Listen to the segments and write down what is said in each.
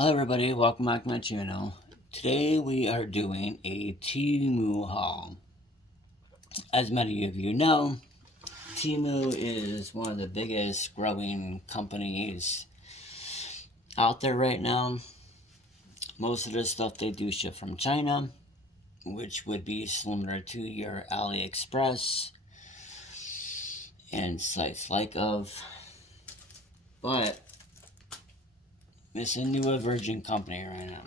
Hello everybody, welcome back to my channel. Today we are doing a Temu haul. As many of you know, Temu is one of the biggest growing companies out there right now. Most of the stuff they do ship from China, which would be similar to your AliExpress and sites like of. But it's a newer virgin company right now.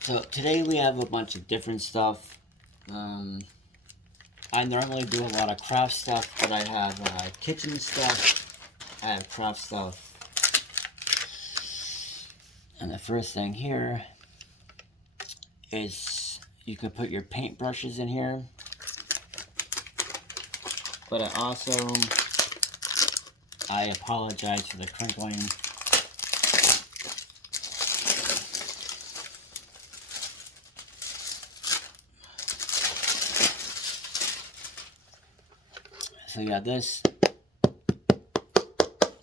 So today we have a bunch of different stuff. I normally do a lot of craft stuff, but I have kitchen stuff, I have craft stuff. And the first thing here is you can put your paint brushes in here. But I apologize for the crinkling. So you got this.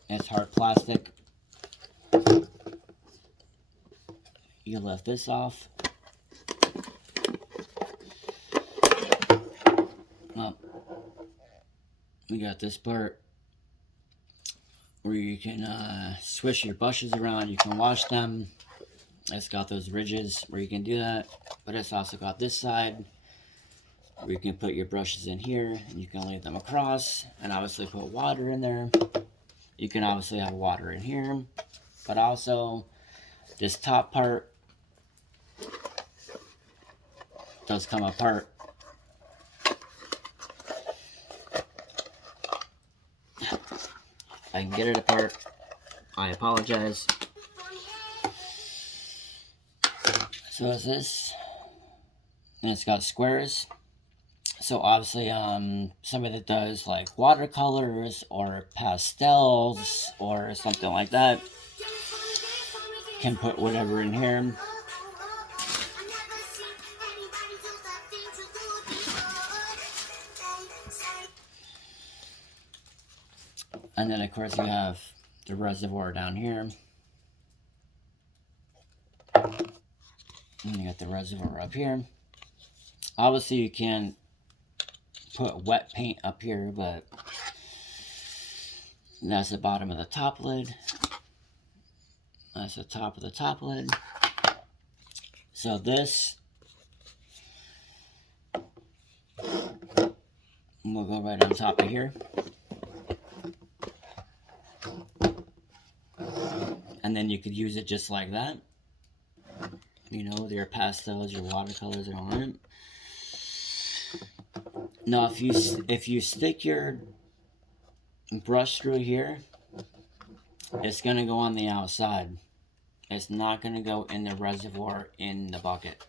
It's hard plastic. You lift this off. Well, we got this part where you can swish your brushes around. You can wash them. It's got those ridges where you can do that. But it's also got this side where you can put your brushes in here and you can lay them across and obviously put water in there. You can obviously have water in here, but also this top part does come apart. I can get it apart. I apologize. So is this, and it's got squares. So obviously, somebody that does like watercolors or pastels or something like that can put whatever in here. And then of course you have the reservoir down here. And you got the reservoir up here. Obviously you can put wet paint up here, but that's the bottom of the top lid. That's the top of the top lid. So this will go right on top of here. And then you could use it just like that. You know, with your pastels, your watercolors, and all that. Now, if you stick your brush through here, it's gonna go on the outside. It's not gonna go in the reservoir in the bucket.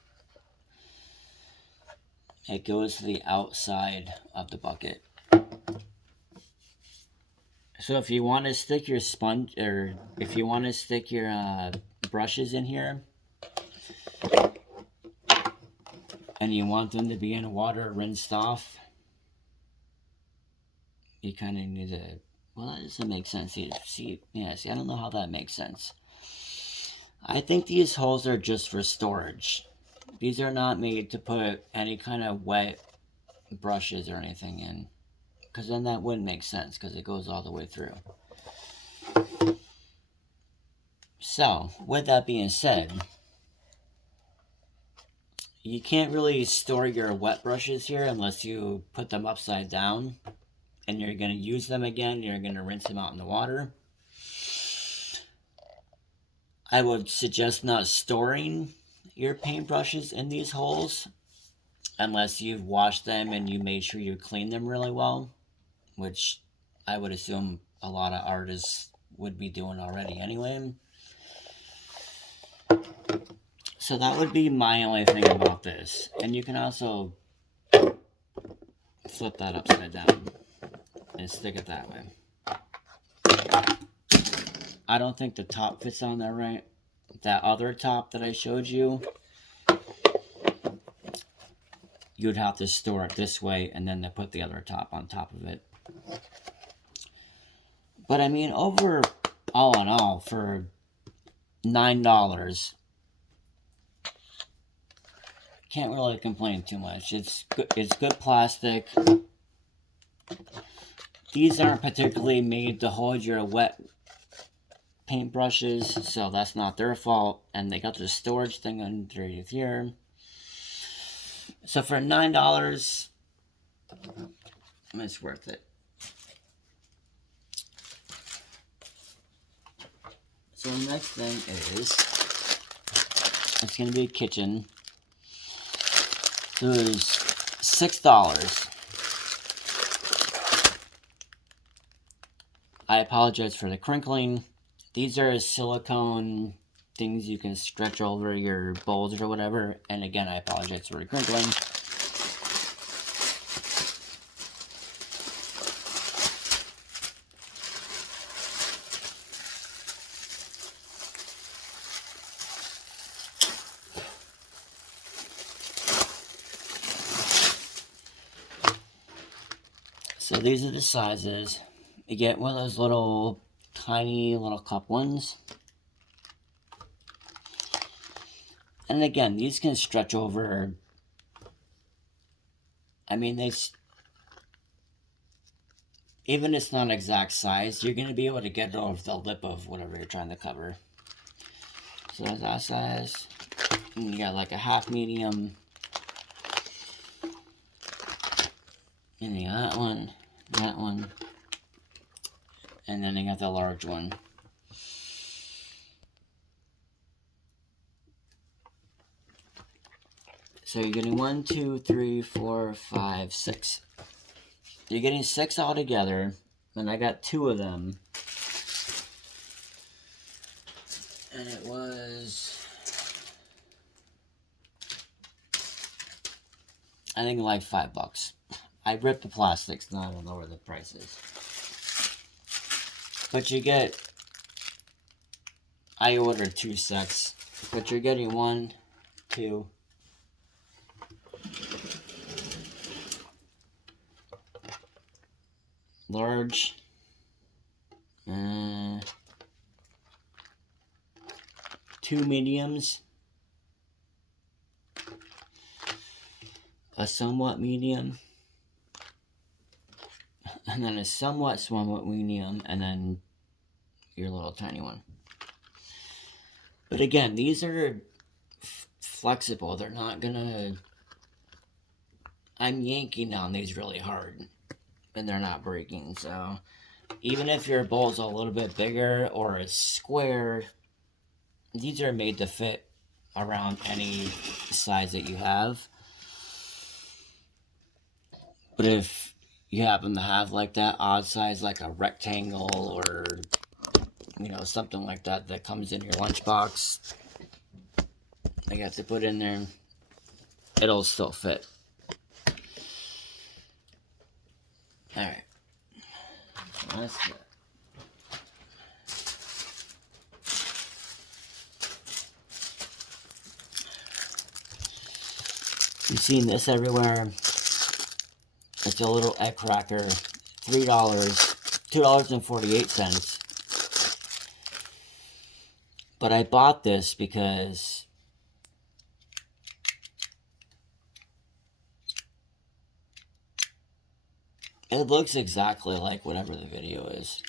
It goes to the outside of the bucket. So if you want to stick your sponge, or if you want to stick your brushes in here, and you want them to be in water rinsed off, you kind of need to, well, that doesn't make sense. See, I don't know how that makes sense. I think these holes are just for storage. These are not made to put any kind of wet brushes or anything in, because then that wouldn't make sense, because it goes all the way through. So, with that being said, you can't really store your wet brushes here unless you put them upside down and you're going to use them again. You're going to rinse them out in the water. I would suggest not storing your paintbrushes in these holes unless you've washed them and you made sure you cleaned them really well, which I would assume a lot of artists would be doing already anyway. So that would be my only thing about this. And you can also flip that upside down and stick it that way. I don't think the top fits on there right. That other top that I showed you, you'd have to store it this way and then they put the other top on top of it. But I mean, over all in all, for $9, can't really complain too much. It's good plastic. These aren't particularly made to hold your wet paintbrushes, so that's not their fault. And they got the storage thing underneath here. So for $9, it's worth it. So the next thing is, it's going to be a kitchen. So it was $6. I apologize for the crinkling. These are silicone things you can stretch over your bowls or whatever. And again, I apologize for the crinkling. So these are the sizes. You get one of those little tiny little cup ones. And again, these can stretch over. I mean, even if it's not exact size, you're going to be able to get it over the lip of whatever you're trying to cover. So that's that size. And you got like a half medium. And you got that one, and then you got the large one. So you're getting 1, 2, 3, 4, 5, 6. You're getting 6 altogether, and I got 2 of them. And it was, I think, like $5. I ripped the plastics, now I don't know where the price is. But you get, I ordered 2 sets, but you're getting 1, 2, large, 2 mediums, a somewhat medium, and then a somewhat medium, and then your little tiny one. But again, these are flexible. They're not gonna, I'm yanking on these really hard, and they're not breaking. So even if your bowl's a little bit bigger or a square, these are made to fit around any size that you have. But if you happen to have like that odd size, like a rectangle or, you know, something like that that comes in your lunchbox, I got to put in there, it'll still fit. Alright. That's it. You've seen this everywhere. It's a little egg cracker, $3, $2.48. But I bought this because it looks exactly like whatever the video is.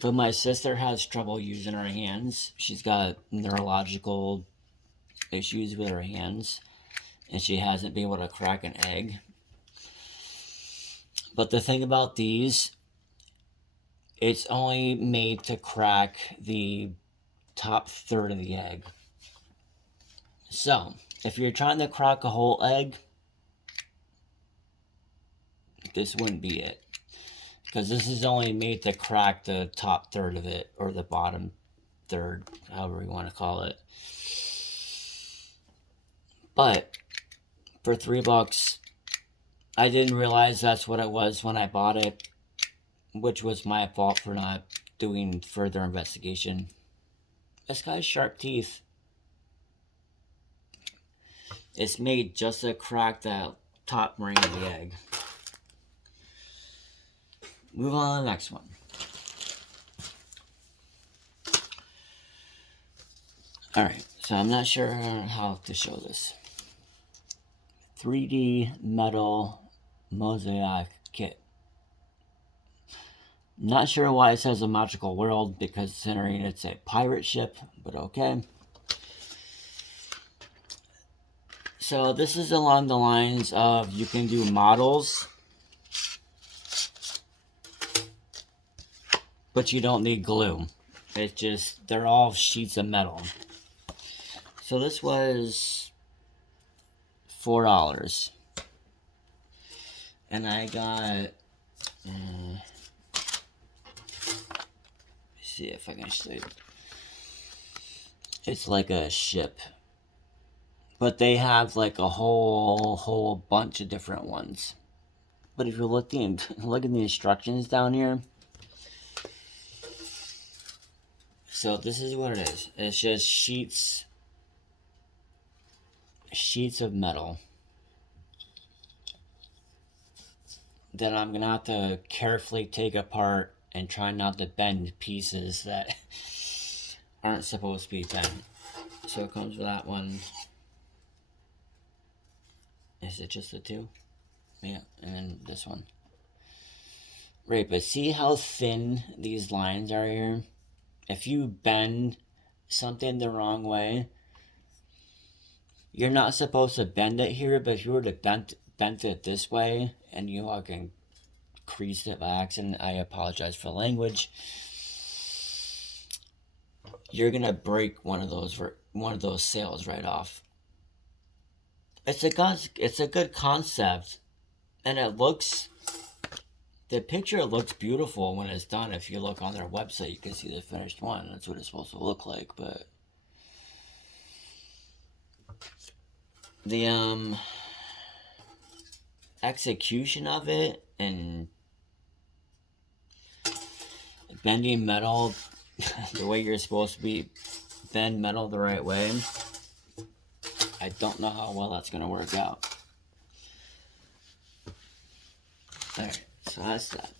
But my sister has trouble using her hands. She's got neurological issues with her hands, and she hasn't been able to crack an egg. But the thing about these, it's only made to crack the top third of the egg. So, if you're trying to crack a whole egg, this wouldn't be it. Because this is only made to crack the top third of it, or the bottom third, however you want to call it. But for $3, I didn't realize that's what it was when I bought it, which was my fault for not doing further investigation. This guy's sharp teeth. It's made just to crack that top ring of the egg. Move on to the next one. Alright, so I'm not sure how to show this. 3D metal mosaic kit. Not sure why it says a magical world, because considering it's a pirate ship, but okay. So this is along the lines of you can do models, but you don't need glue. It's just, they're all sheets of metal. So this was $4. And I got, see if I can show you. It's like a ship. But they have like a whole bunch of different ones. But if you're looking, look at the instructions down here. So this is what it is. It's just sheets of metal that I'm gonna have to carefully take apart and try not to bend pieces that aren't supposed to be bent. So it comes with that one. Is it just the two? Yeah, and then this one. Right, but see how thin these lines are here? If you bend something the wrong way, you're not supposed to bend it here, but if you were to bend it this way and you fucking creased it by accident, I apologize for language, you're gonna break one of those sails right off. It's a good concept, and the picture looks beautiful when it's done. If you look on their website, you can see the finished one. That's what it's supposed to look like, but the execution of it and bending metal the way you're supposed to bend metal the right way, I don't know how well that's going to work out. Alright, so that's that.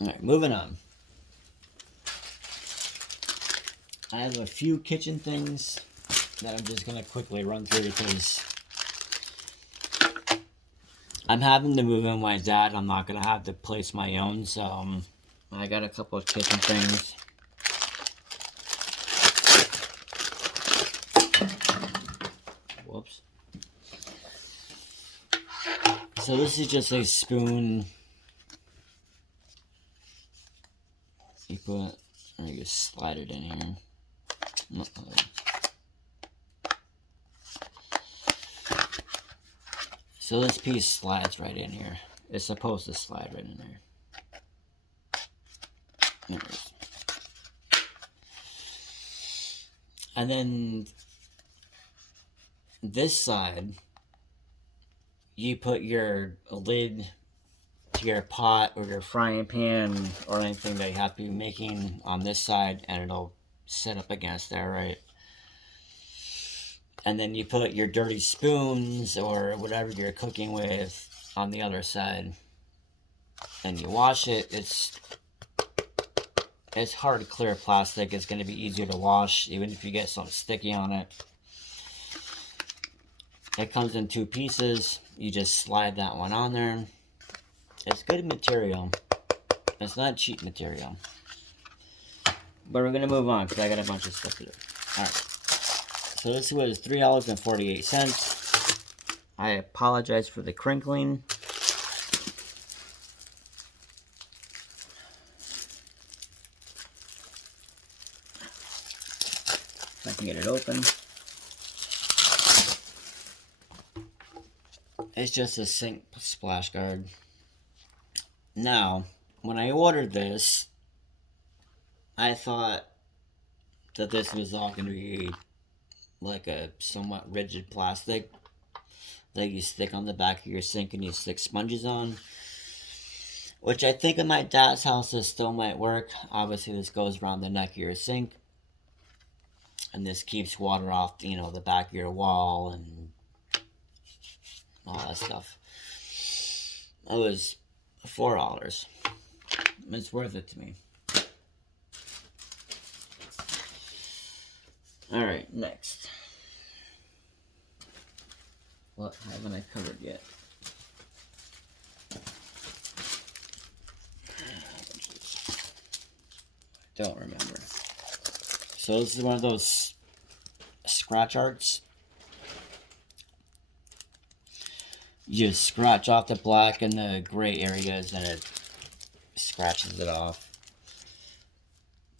Alright, moving on. I have a few kitchen things that I'm just going to quickly run through because I'm having to move in my dad. I'm not going to have to place my own, so I got a couple of kitchen things. Whoops. So this is just a spoon. You just slide it in here. So this piece slides right in here. It's supposed to slide right in there. There it is. And then this side, you put your lid to your pot or your frying pan or anything that you have to be making on this side, and it'll sit up against there, right? And then you put your dirty spoons or whatever you're cooking with on the other side, and you wash it. It's hard clear plastic. It's going to be easier to wash even if you get something sticky on it. It comes in 2 pieces. You just slide that one on there. It's good material. It's not cheap material. But we're going to move on because I got a bunch of stuff to do. Alright. So this was $3.48. I apologize for the crinkling. If I can get it open. It's just a sink splash guard. Now, when I ordered this, I thought that this was all going to be like a somewhat rigid plastic that you stick on the back of your sink and you stick sponges on. Which I think in my dad's house this still might work. Obviously this goes around the neck of your sink. And this keeps water off, the back of your wall and all that stuff. It was $4. It's worth it to me. Alright, next. What haven't I covered yet? Don't remember. So this is one of those scratch arts. You just scratch off the black and the gray areas and it scratches it off.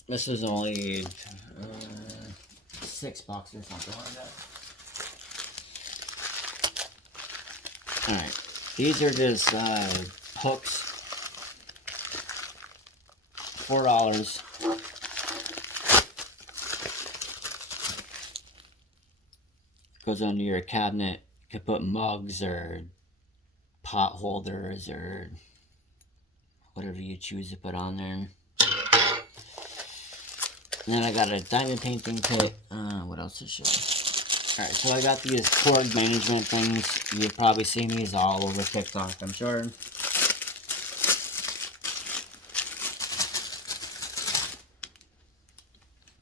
This is only $6 or something like that. Alright. These are just hooks. $4. Goes under your cabinet. You could put mugs or pot holders or whatever you choose to put on there. And then I got a diamond painting kit. What else to show? Alright, so I got these cord management things. You've probably seen these all over TikTok, I'm sure.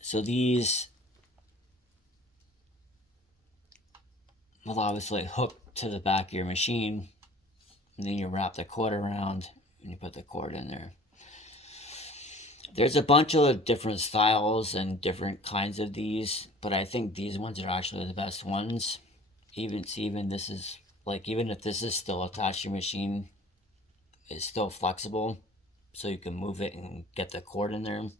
So these will obviously hook to the back of your machine. And then you wrap the cord around and you put the cord in there. There's a bunch of different styles and different kinds of these, but I think these ones are actually the best ones. Even this is like, even if this is still attached to your machine, it's still flexible, so you can move it and get the cord in there.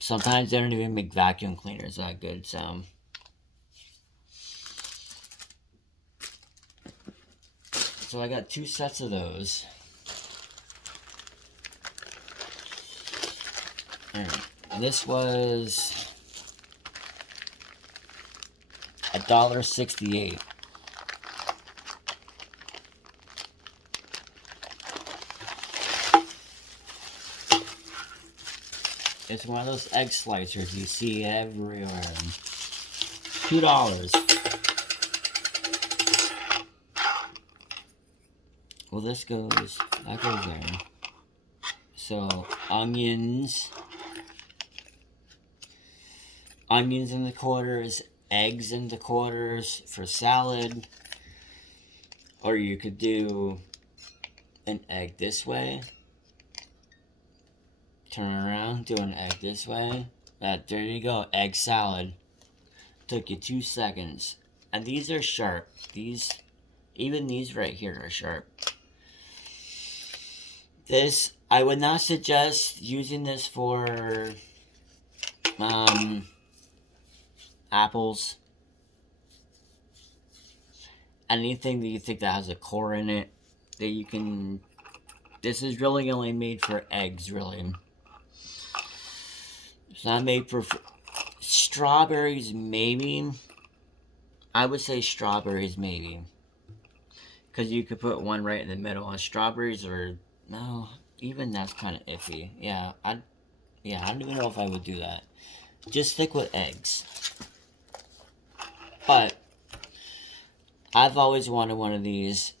Sometimes they don't even make vacuum cleaners that good, so. So I got 2 sets of those. Alright, this was $1.68. It's one of those egg slicers you see everywhere. $2. Well, that goes there. So, onions in the quarters, eggs in the quarters for salad. Or you could do an egg this way. Turn around, do an egg this way. There you go, egg salad. Took you 2 seconds. And these are sharp. Even these right here are sharp. This, I would not suggest using this for apples. Anything that you think that has a core in it that you can. This is really only made for eggs, really. It's not made for strawberries, maybe. I would say strawberries, maybe, because you could put one right in the middle. And strawberries are no, even that's kind of iffy. Yeah, I don't even know if I would do that. Just stick with eggs. But I've always wanted one of these.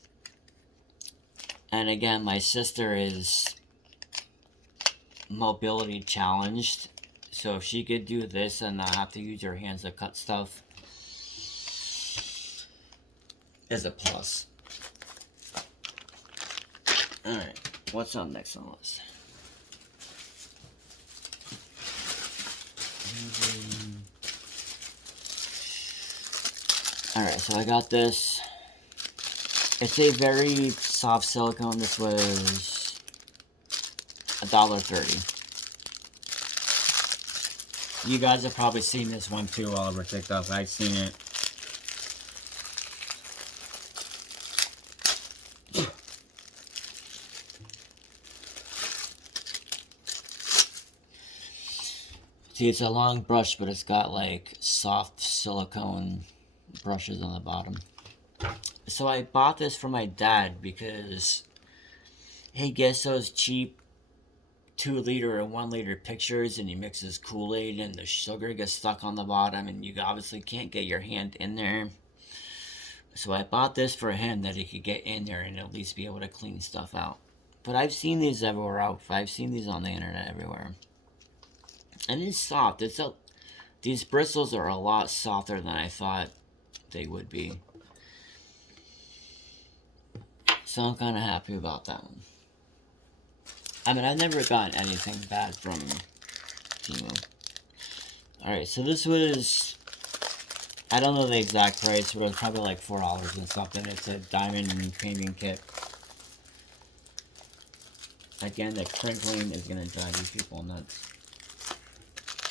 And again, my sister is mobility challenged. So if she could do this and not have to use her hands to cut stuff, is a plus. Alright, what's up next on the list? Alright, so I got this. It's a very soft silicone. This was $1.30. You guys have probably seen this one too all over TikTok. I've seen it. See, it's a long brush, but it's got like soft silicone brushes on the bottom. So I bought this for my dad because he gets those cheap 2-liter or 1-liter pictures and he mixes Kool-Aid and the sugar gets stuck on the bottom and you obviously can't get your hand in there. So I bought this for him that he could get in there and at least be able to clean stuff out. But I've seen these everywhere else. I've seen these on the internet everywhere. And it's soft. These bristles are a lot softer than I thought they would be. So I'm kind of happy about that one. I mean, I've never gotten anything bad from Temu. Alright, so this was, I don't know the exact price, but it was probably like $4 and something. It's a diamond painting kit. Again, the crinkling is going to drive you people nuts.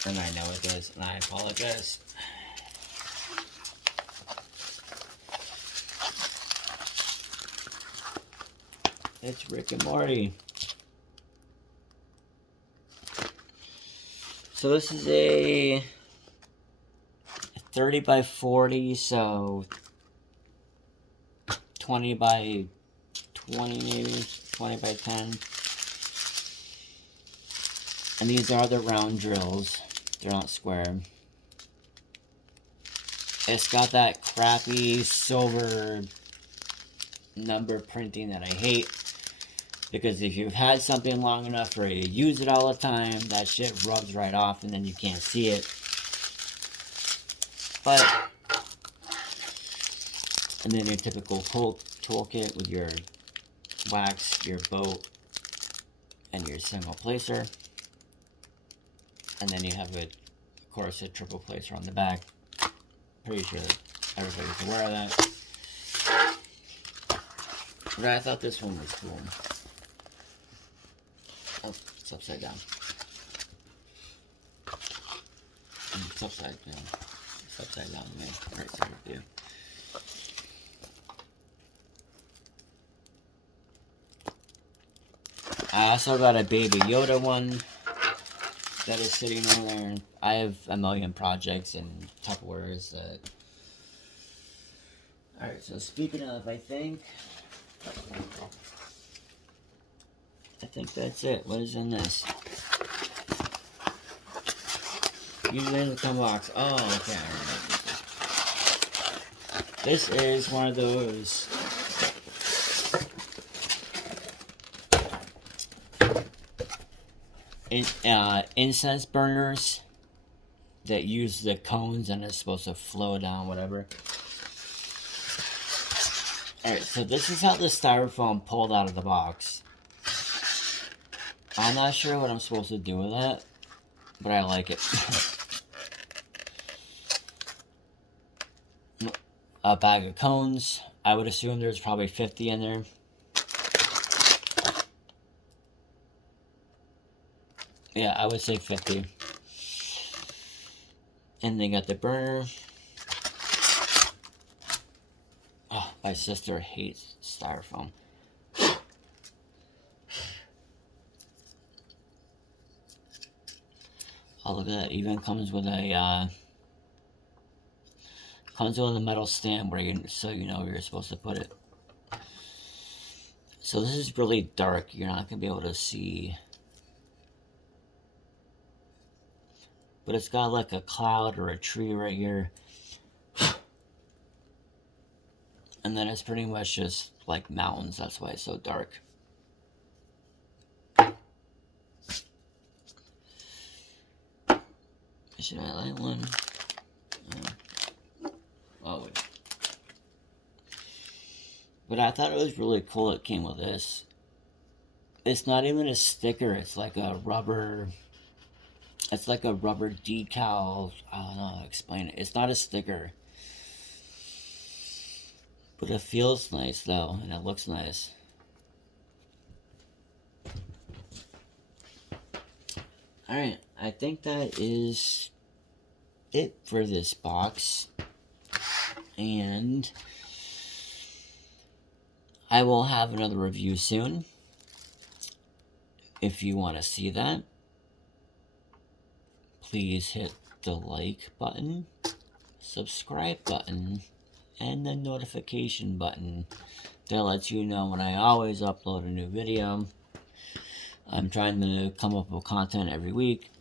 And I know it does, and I apologize. It's Rick and Morty. So this is a 30 by 40, so 20 by 20 maybe, 20 by 10. And these are the round drills. They're not square. It's got that crappy silver number printing that I hate. Because if you've had something long enough where you use it all the time, that shit rubs right off and then you can't see it. But, and then your typical toolkit with your wax, your boat, and your single placer. And then you have, of course, a triple placer on the back. Pretty sure that everybody's aware of that. But I thought this one was cool. Oh, it's upside down. It's upside down. It's upside down, man. Right side of you. I also got a Baby Yoda one that is sitting over there. I have a million projects and Tupperwares that... Alright, so speaking of, I think that's it. What is in this? Usually in the come box. Oh, okay. This is one of those incense burners that use the cones and it's supposed to flow down, whatever. Alright, so this is how the styrofoam pulled out of the box. I'm not sure what I'm supposed to do with that, but I like it. A bag of cones. I would assume there's probably 50 in there. Yeah, I would say 50. And they got the burner. Oh, my sister hates styrofoam. Oh, look at that. Even comes with a metal stand where so you know where you're supposed to put it. So this is really dark. You're not gonna be able to see, but it's got like a cloud or a tree right here, and then it's pretty much just like mountains. That's why it's so dark. Should I light one? Oh, wait. But I thought it was really cool it came with this. It's not even a sticker, it's like a rubber... It's like a rubber decal. I don't know how to explain it. It's not a sticker. But it feels nice though, and it looks nice. Alright, I think that is it for this box. And I will have another review soon. If you want to see that, please hit the like button, subscribe button, and the notification button that lets you know when I always upload a new video. I'm trying to come up with content every week.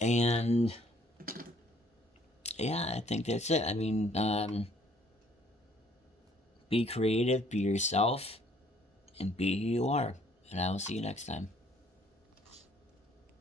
And yeah, I think that's it. I mean, be creative, be yourself, and be who you are. And I will see you next time.